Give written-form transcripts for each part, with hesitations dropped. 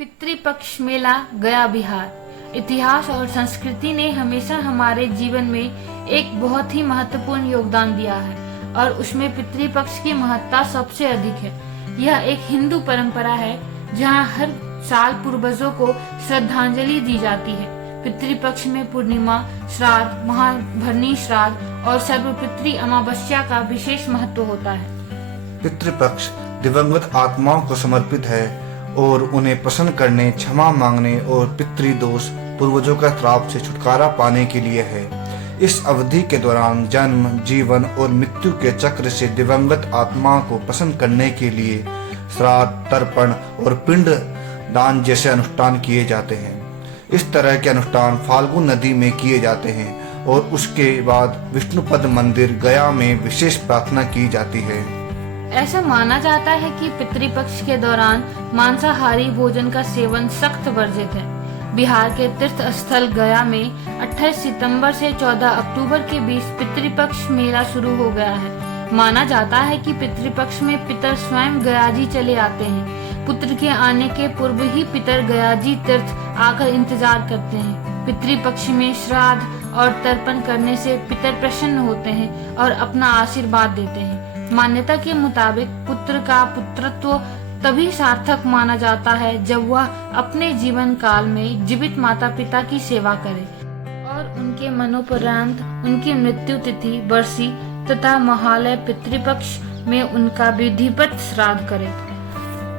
पितृपक्ष मेला गया बिहार। इतिहास और संस्कृति ने हमेशा हमारे जीवन में एक बहुत ही महत्वपूर्ण योगदान दिया है और उसमें पितृपक्ष की महत्ता सबसे अधिक है। यह एक हिंदू परंपरा है जहां हर साल पूर्वजों को श्रद्धांजलि दी जाती है। पितृपक्ष में पूर्णिमा, श्राद्ध, महाभरणी श्राद्ध और सर्वपितृ अमावस्या का विशेष महत्व होता है। पितृपक्ष दिवंगत आत्माओं को समर्पित है और उन्हें प्रसन्न करने, क्षमा मांगने और पितृदोष पूर्वजों का श्राप से छुटकारा पाने के लिए है। इस अवधि के दौरान जन्म, जीवन और मृत्यु के चक्र से दिवंगत आत्माओं को प्रसन्न करने के लिए श्राद्ध, तर्पण और पिंड दान जैसे अनुष्ठान किए जाते हैं। इस तरह के अनुष्ठान फाल्गु नदी में किए जाते हैं और उसके बाद विष्णुपद मंदिर गया में विशेष प्रार्थना की जाती है। ऐसा माना जाता है कि पितृपक्ष के दौरान मांसाहारी भोजन का सेवन सख्त वर्जित है। बिहार के तीर्थ स्थल गया में 28 सितंबर से 14 अक्टूबर के बीच पितृपक्ष मेला शुरू हो गया है। माना जाता है कि पितृपक्ष में पितर स्वयं गयाजी चले आते हैं। पुत्र के आने के पूर्व ही पितर गयाजी तीर्थ आकर इंतजार करते हैं। पितृपक्ष में श्राद्ध और तर्पण करने से पितर प्रसन्न होते हैं और अपना आशीर्वाद देते हैं। मान्यता के मुताबिक पुत्र का पुत्रत्व तभी सार्थक माना जाता है जब वह अपने जीवन काल में जीवित माता पिता की सेवा करे और उनके मरणोपरांत उनकी मृत्यु तिथि, बरसी तथा महालय पितृपक्ष में उनका विधिवत श्राद्ध करे।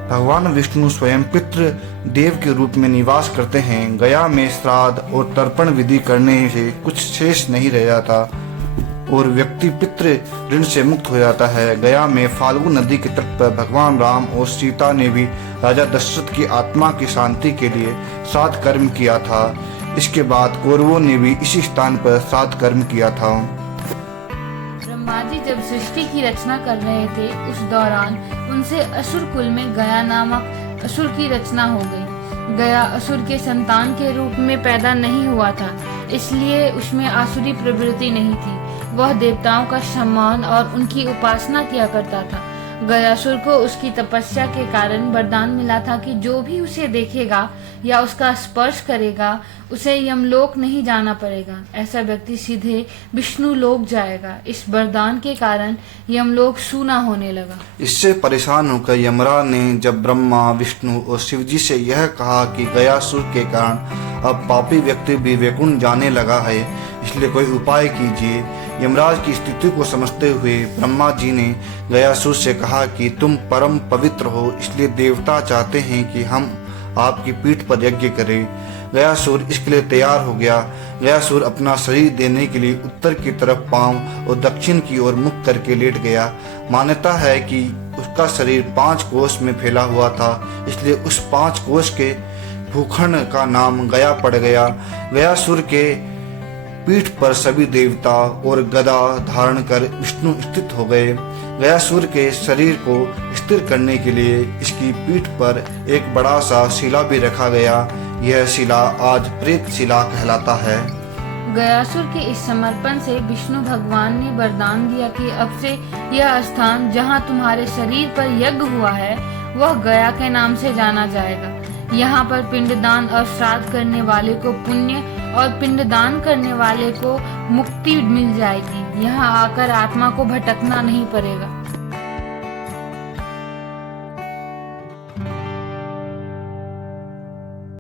भगवान विष्णु स्वयं पितृ देव के रूप में निवास करते हैं। गया में श्राद्ध और तर्पण विधि करने से कुछ शेष नहीं रह जाता और व्यक्ति पितृ ऋण से मुक्त हो जाता है। गया में फाल्गु नदी के तट पर भगवान राम और सीता ने भी राजा दशरथ की आत्मा की शांति के लिए श्राद्ध कर्म किया था। इसके बाद कौरवों ने भी इसी स्थान पर श्राद्ध कर्म किया था। ब्रह्मा जी जब सृष्टि की रचना कर रहे थे उस दौरान उनसे असुर कुल में गया नामक असुर की रचना हो गई। गया असुर के संतान के रूप में पैदा नहीं हुआ था, इसलिए उसमें आसुरी प्रवृत्ति नहीं थी। वह देवताओं का सम्मान और उनकी उपासना किया करता था। गयासुर को उसकी तपस्या के कारण वरदान मिला था कि जो भी उसे देखेगा या उसका स्पर्श करेगा उसे यमलोक नहीं जाना पड़ेगा। ऐसा व्यक्ति सीधे विष्णु लोक जाएगा। इस वरदान के कारण यमलोक सूना होने लगा। इससे परेशान होकर यमराज ने जब ब्रह्मा, विष्णु और शिव जी से यह कहा कि गयासुर के कारण अब पापी व्यक्ति भी वैकुंठ जाने लगा है, इसलिए कोई उपाय कीजिए। यमराज की स्थिति को समझते हुए ब्रह्मा जी ने गयासुर से कहा कि तुम परम पवित्र हो, इसलिए देवता चाहते हैं कि हम आपकी पीठ पर यज्ञ करें। गयासुर इसके लिए तैयार हो गया। गयासुर अपना शरीर देने के लिए उत्तर की तरफ पांव और दक्षिण की ओर मुख करके लेट गया। मान्यता है कि उसका शरीर 5 कोष में फैला हुआ था, इसलिए उस 5 कोष के भूखंड का नाम गया पड़ गया। गयासुर के पीठ पर सभी देवता और गदा धारण कर विष्णु स्थित हो गए। गयासुर के शरीर को स्थिर करने के लिए इसकी पीठ पर एक बड़ा सा शिला भी रखा गया। यह शिला आज प्रेत शिला कहलाता है। गयासुर के इस समर्पण से विष्णु भगवान ने वरदान दिया कि अब से यह स्थान जहां तुम्हारे शरीर पर यज्ञ हुआ है वह गया के नाम से जाना जाएगा। यहाँ पर पिंडदान और श्राद्ध करने वाले को पुण्य और पिंडदान करने वाले को मुक्ति मिल जाएगी। यहाँ आकर आत्मा को भटकना नहीं पड़ेगा।